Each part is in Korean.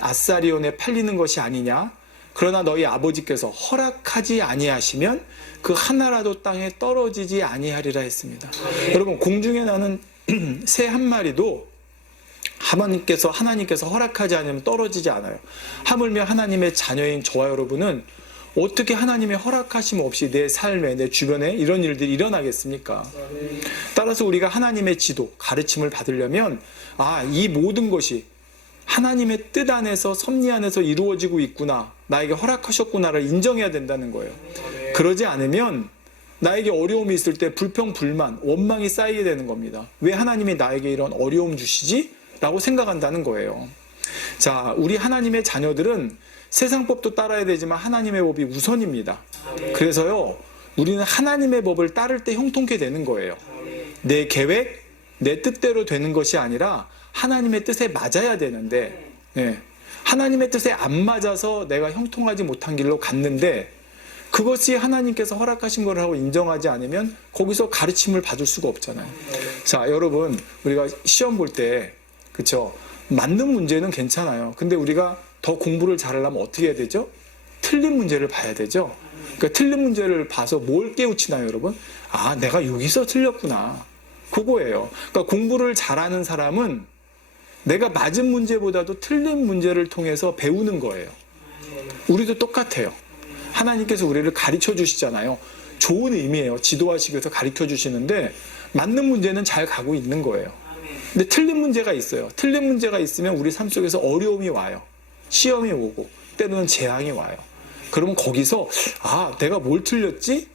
아사리온에 팔리는 것이 아니냐? 그러나 너희 아버지께서 허락하지 아니하시면 그 하나라도 땅에 떨어지지 아니하리라 했습니다. 여러분, 공중에 나는 새 한 마리도 하나님께서 허락하지 않으면 떨어지지 않아요. 하물며 하나님의 자녀인 저와 여러분은 어떻게 하나님의 허락하심 없이 내 삶에, 내 주변에 이런 일들이 일어나겠습니까? 따라서 우리가 하나님의 지도, 가르침을 받으려면 이 모든 것이 하나님의 뜻 안에서, 섭리 안에서 이루어지고 있구나, 나에게 허락하셨구나를 인정해야 된다는 거예요. 그러지 않으면 나에게 어려움이 있을 때 불평, 불만, 원망이 쌓이게 되는 겁니다. 왜 하나님이 나에게 이런 어려움 주시지? 라고 생각한다는 거예요. 자, 우리 하나님의 자녀들은 세상 법도 따라야 되지만 하나님의 법이 우선입니다. 그래서요, 우리는 하나님의 법을 따를 때 형통케 되는 거예요. 내 계획, 내 뜻대로 되는 것이 아니라 하나님의 뜻에 맞아야 되는데, 하나님의 뜻에 안 맞아서 내가 형통하지 못한 길로 갔는데, 그것이 하나님께서 허락하신 거를 하고 인정하지 않으면 거기서 가르침을 받을 수가 없잖아요. 자, 여러분, 우리가 시험 볼 때, 그쵸? 맞는 문제는 괜찮아요. 근데 우리가 더 공부를 잘하려면 어떻게 해야 되죠? 틀린 문제를 봐야 되죠. 그러니까 틀린 문제를 봐서 뭘 깨우치나요, 여러분? 내가 여기서 틀렸구나. 그거예요. 그러니까 공부를 잘하는 사람은 내가 맞은 문제보다도 틀린 문제를 통해서 배우는 거예요. 우리도 똑같아요. 하나님께서 우리를 가르쳐 주시잖아요. 좋은 의미예요. 지도하시기 위해서 가르쳐 주시는데 맞는 문제는 잘 가고 있는 거예요. 근데 틀린 문제가 있어요. 틀린 문제가 있으면 우리 삶 속에서 어려움이 와요. 시험이 오고 때로는 재앙이 와요. 그러면 거기서 내가 뭘 틀렸지?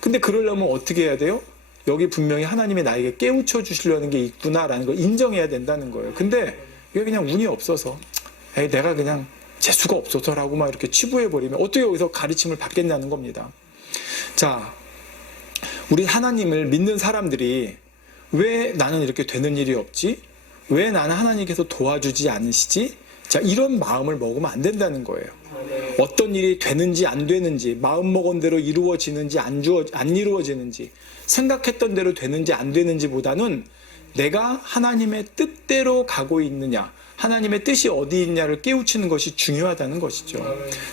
근데 그러려면 어떻게 해야 돼요? 여기 분명히 하나님이 나에게 깨우쳐 주시려는 게 있구나라는 걸 인정해야 된다는 거예요. 근데 이게 그냥 운이 없어서 내가 그냥 재수가 없어서라고 막 이렇게 치부해버리면 어떻게 여기서 가르침을 받겠냐는 겁니다. 자, 우리 하나님을 믿는 사람들이 왜 나는 이렇게 되는 일이 없지? 왜 나는 하나님께서 도와주지 않으시지? 자, 이런 마음을 먹으면 안 된다는 거예요. 어떤 일이 되는지 안 되는지, 마음먹은 대로 이루어지는지 안 이루어지는지, 생각했던 대로 되는지 안 되는지보다는 내가 하나님의 뜻대로 가고 있느냐, 하나님의 뜻이 어디 있냐를 깨우치는 것이 중요하다는 것이죠.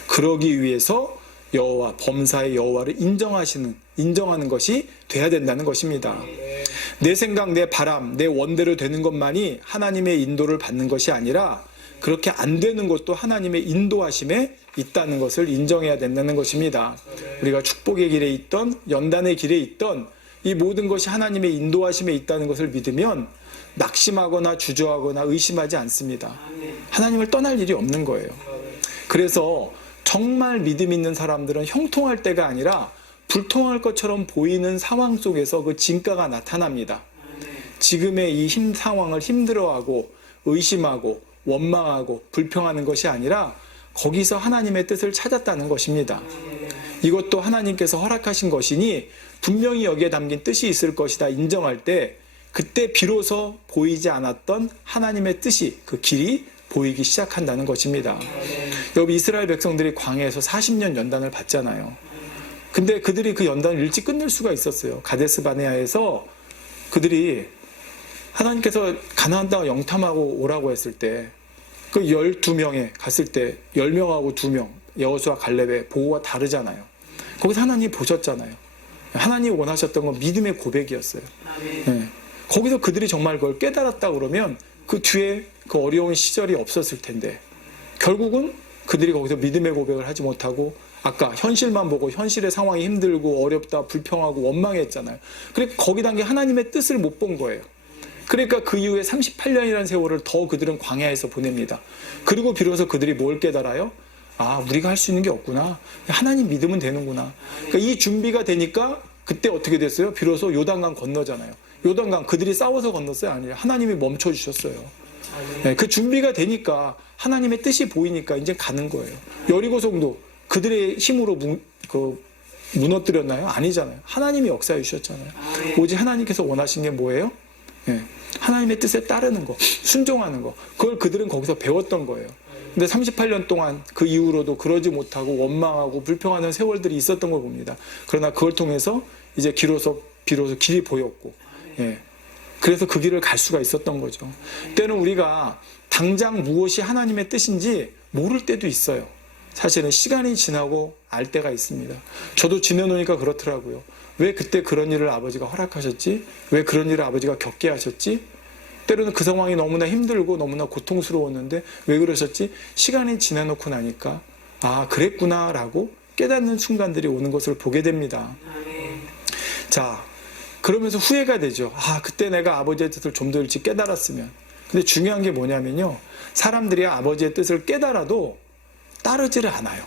그러기 위해서 여호와, 범사의 여호와를 인정하는 것이 돼야 된다는 것입니다. 내 생각, 내 바람, 내 원대로 되는 것만이 하나님의 인도를 받는 것이 아니라 그렇게 안 되는 것도 하나님의 인도하심에 있다는 것을 인정해야 된다는 것입니다. 우리가 축복의 길에 있던, 연단의 길에 있던 이 모든 것이 하나님의 인도하심에 있다는 것을 믿으면 낙심하거나 주저하거나 의심하지 않습니다. 하나님을 떠날 일이 없는 거예요. 그래서 정말 믿음 있는 사람들은 형통할 때가 아니라 불통할 것처럼 보이는 상황 속에서 그 진가가 나타납니다. 지금의 이 상황을 힘들어하고 의심하고 원망하고 불평하는 것이 아니라 거기서 하나님의 뜻을 찾았다는 것입니다. 이것도 하나님께서 허락하신 것이니 분명히 여기에 담긴 뜻이 있을 것이다 인정할 때, 그때 비로소 보이지 않았던 하나님의 뜻이, 그 길이 보이기 시작한다는 것입니다. 여기 이스라엘 백성들이 광야에서 40년 연단을 받잖아요. 근데 그들이 그 연단을 일찍 끝낼 수가 있었어요. 가데스 바네아에서 그들이 하나님께서 가나안 땅을 영탐하고 오라고 했을 때, 그 12명에 갔을 때 10명하고 2명, 여호수아 갈렙의 보고가 다르잖아요. 거기서 하나님이 보셨잖아요. 하나님이 원하셨던 건 믿음의 고백이었어요. 거기서 그들이 정말 그걸 깨달았다 그러면 그 뒤에 그 어려운 시절이 없었을 텐데, 결국은 그들이 거기서 믿음의 고백을 하지 못하고 아까 현실만 보고 현실의 상황이 힘들고 어렵다, 불평하고 원망했잖아요. 그러니까 거기 단계 하나님의 뜻을 못 본 거예요. 그러니까 그 이후에 38년이라는 세월을 더 그들은 광야에서 보냅니다. 그리고 비로소 그들이 뭘 깨달아요? 우리가 할 수 있는 게 없구나. 하나님 믿으면 되는구나. 그러니까 이 준비가 되니까 그때 어떻게 됐어요? 비로소 요단강 건너잖아요. 요단강 그들이 싸워서 건넜어요? 아니에요. 하나님이 멈춰주셨어요. 그 준비가 되니까 하나님의 뜻이 보이니까 이제 가는 거예요. 여리고성도 그들의 힘으로 무너뜨렸나요? 아니잖아요. 하나님이 역사해 주셨잖아요. 오직 하나님께서 원하신 게 뭐예요? 하나님의 뜻에 따르는 거, 순종하는 거. 그걸 그들은 거기서 배웠던 거예요. 근데 38년 동안 그 이후로도 그러지 못하고 원망하고 불평하는 세월들이 있었던 걸 봅니다. 그러나 그걸 통해서 이제 비로소 길이 보였고, 그래서 그 길을 갈 수가 있었던 거죠. 때는 우리가 당장 무엇이 하나님의 뜻인지 모를 때도 있어요. 사실은 시간이 지나고 알 때가 있습니다. 저도 지내놓으니까 그렇더라고요. 왜 그때 그런 일을 아버지가 허락하셨지? 왜 그런 일을 아버지가 겪게 하셨지? 때로는 그 상황이 너무나 힘들고 너무나 고통스러웠는데 왜 그러셨지? 시간이 지나놓고 나니까 아, 그랬구나 라고 깨닫는 순간들이 오는 것을 보게 됩니다. 자, 그러면서 후회가 되죠. 아, 그때 내가 아버지의 뜻을 좀 더 일찍 깨달았으면. 근데 중요한 게 뭐냐면요, 사람들이 아버지의 뜻을 깨달아도 따르지를 않아요.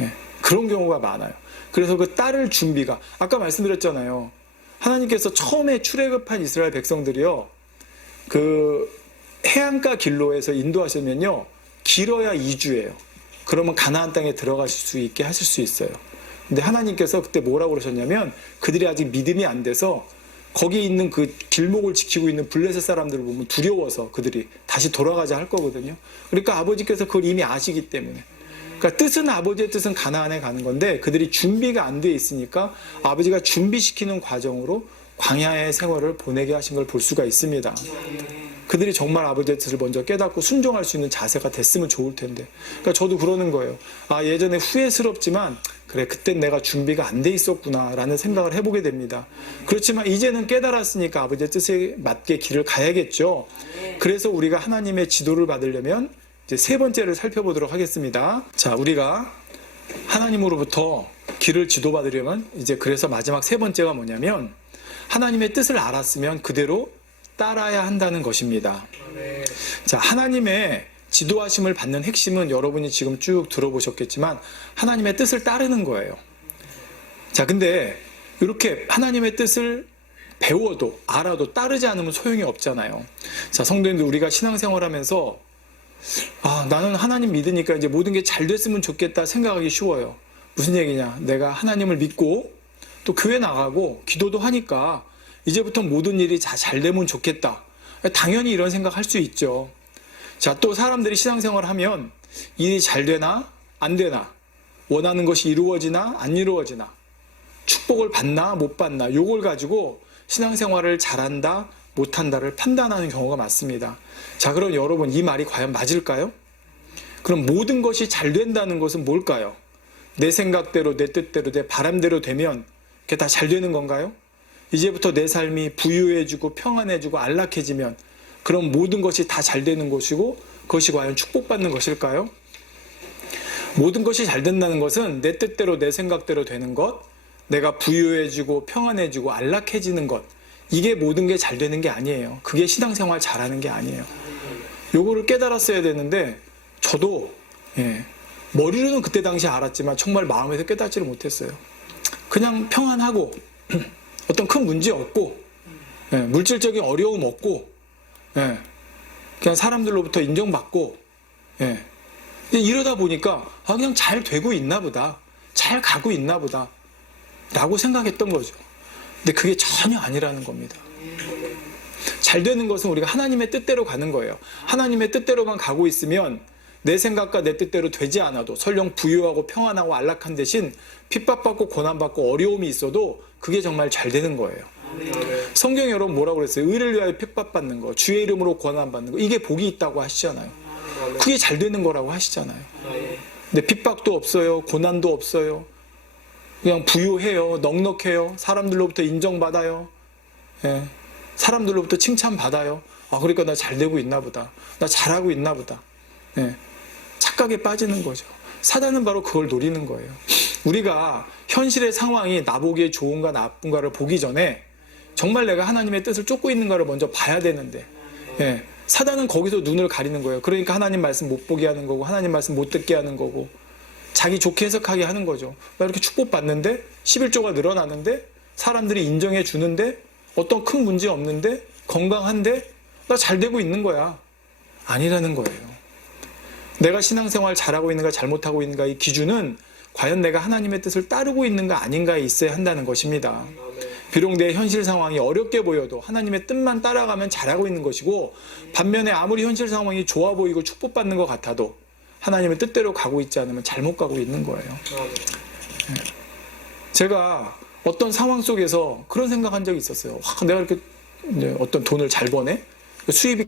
예, 그런 경우가 많아요. 그래서 그 따를 준비가, 아까 말씀드렸잖아요. 하나님께서 처음에 출애굽한 이스라엘 백성들이요, 그 해안가 길로에서 인도하시면요, 길어야 2주예요. 그러면 가나안 땅에 들어가실 수 있게 하실 수 있어요. 근데 하나님께서 그때 뭐라고 그러셨냐면, 그들이 아직 믿음이 안 돼서 거기에 있는 그 길목을 지키고 있는 블레셋 사람들을 보면 두려워서 그들이 다시 돌아가자 할 거거든요. 그러니까 아버지께서 그걸 이미 아시기 때문에, 그러니까 뜻은, 아버지의 뜻은 가나안에 가는 건데 그들이 준비가 안 돼 있으니까 아버지가 준비시키는 과정으로 광야의 생활을 보내게 하신 걸 볼 수가 있습니다. 그들이 정말 아버지의 뜻을 먼저 깨닫고 순종할 수 있는 자세가 됐으면 좋을 텐데, 그러니까 저도 그러는 거예요. 아, 예전에 후회스럽지만 그래, 그땐 내가 준비가 안 돼 있었구나 라는 생각을 해보게 됩니다. 그렇지만 이제는 깨달았으니까 아버지의 뜻에 맞게 길을 가야겠죠. 그래서 우리가 하나님의 지도를 받으려면 이제 세 번째를 살펴보도록 하겠습니다. 자, 우리가 하나님으로부터 길을 지도받으려면 이제 그래서 마지막 세 번째가 뭐냐면, 하나님의 뜻을 알았으면 그대로 따라야 한다는 것입니다. 자, 하나님의 지도하심을 받는 핵심은 여러분이 지금 쭉 들어보셨겠지만 하나님의 뜻을 따르는 거예요. 자, 근데 이렇게 하나님의 뜻을 배워도 알아도 따르지 않으면 소용이 없잖아요. 자, 성도님들, 우리가 신앙생활하면서 아, 나는 하나님 믿으니까 이제 모든 게 잘 됐으면 좋겠다 생각하기 쉬워요. 무슨 얘기냐? 내가 하나님을 믿고 또 교회 나가고 기도도 하니까 이제부터 모든 일이 잘 되면 좋겠다. 당연히 이런 생각할 수 있죠. 자, 또 사람들이 신앙생활을 하면 일이 잘 되나 안 되나, 원하는 것이 이루어지나 안 이루어지나, 축복을 받나 못 받나, 요걸 가지고 신앙생활을 잘한다 못한다를 판단하는 경우가 많습니다. 자, 그럼 여러분, 이 말이 과연 맞을까요? 그럼 모든 것이 잘 된다는 것은 뭘까요? 내 생각대로, 내 뜻대로, 내 바람대로 되면 그게 다 잘 되는 건가요? 이제부터 내 삶이 부유해지고 평안해지고 안락해지면 그럼 모든 것이 다 잘 되는 것이고 그것이 과연 축복받는 것일까요? 모든 것이 잘 된다는 것은 내 뜻대로 내 생각대로 되는 것, 내가 부유해지고 평안해지고 안락해지는 것, 이게 모든 게 잘 되는 게 아니에요. 그게 신앙생활 잘하는 게 아니에요. 요거를 깨달았어야 되는데 저도 머리로는 그때 당시 알았지만 정말 마음에서 깨닫지를 못했어요. 그냥 평안하고 어떤 큰 문제 없고 물질적인 어려움 없고 그냥 사람들로부터 인정받고 이러다 보니까 아, 그냥 잘 되고 있나 보다, 잘 가고 있나 보다 라고 생각했던 거죠. 근데 그게 전혀 아니라는 겁니다. 잘 되는 것은 우리가 하나님의 뜻대로 가는 거예요. 하나님의 뜻대로만 가고 있으면 내 생각과 내 뜻대로 되지 않아도 설령 부유하고 평안하고 안락한 대신 핍박받고 고난받고 어려움이 있어도 그게 정말 잘 되는 거예요. 성경에 여러분 뭐라고 그랬어요? 의를 위하여 핍박받는 거, 주의 이름으로 고난받는 거, 이게 복이 있다고 하시잖아요. 그게 잘 되는 거라고 하시잖아요. 근데 핍박도 없어요, 고난도 없어요, 그냥 부유해요, 넉넉해요, 사람들로부터 인정받아요, 사람들로부터 칭찬받아요. 아, 그러니까 나 잘 되고 있나 보다, 나 잘하고 있나 보다. 착각에 빠지는 거죠. 사단은 바로 그걸 노리는 거예요. 우리가 현실의 상황이 나보기에 좋은가 나쁜가를 보기 전에 정말 내가 하나님의 뜻을 쫓고 있는가를 먼저 봐야 되는데 사단은 거기서 눈을 가리는 거예요. 그러니까 하나님 말씀 못 보게 하는 거고 하나님 말씀 못 듣게 하는 거고 자기 좋게 해석하게 하는 거죠. 나 이렇게 축복받는데 11조가 늘어나는데 사람들이 인정해 주는데 어떤 큰 문제 없는데 건강한데 나 잘 되고 있는 거야. 아니라는 거예요. 내가 신앙생활 잘하고 있는가 잘못하고 있는가, 이 기준은 과연 내가 하나님의 뜻을 따르고 있는가 아닌가에 있어야 한다는 것입니다. 비록 내 현실 상황이 어렵게 보여도 하나님의 뜻만 따라가면 잘하고 있는 것이고, 반면에 아무리 현실 상황이 좋아 보이고 축복받는 것 같아도 하나님의 뜻대로 가고 있지 않으면 잘못 가고 있는 거예요. 제가 어떤 상황 속에서 그런 생각한 적이 있었어요. 내가 이렇게 이제 어떤 돈을 잘 버네? 수입이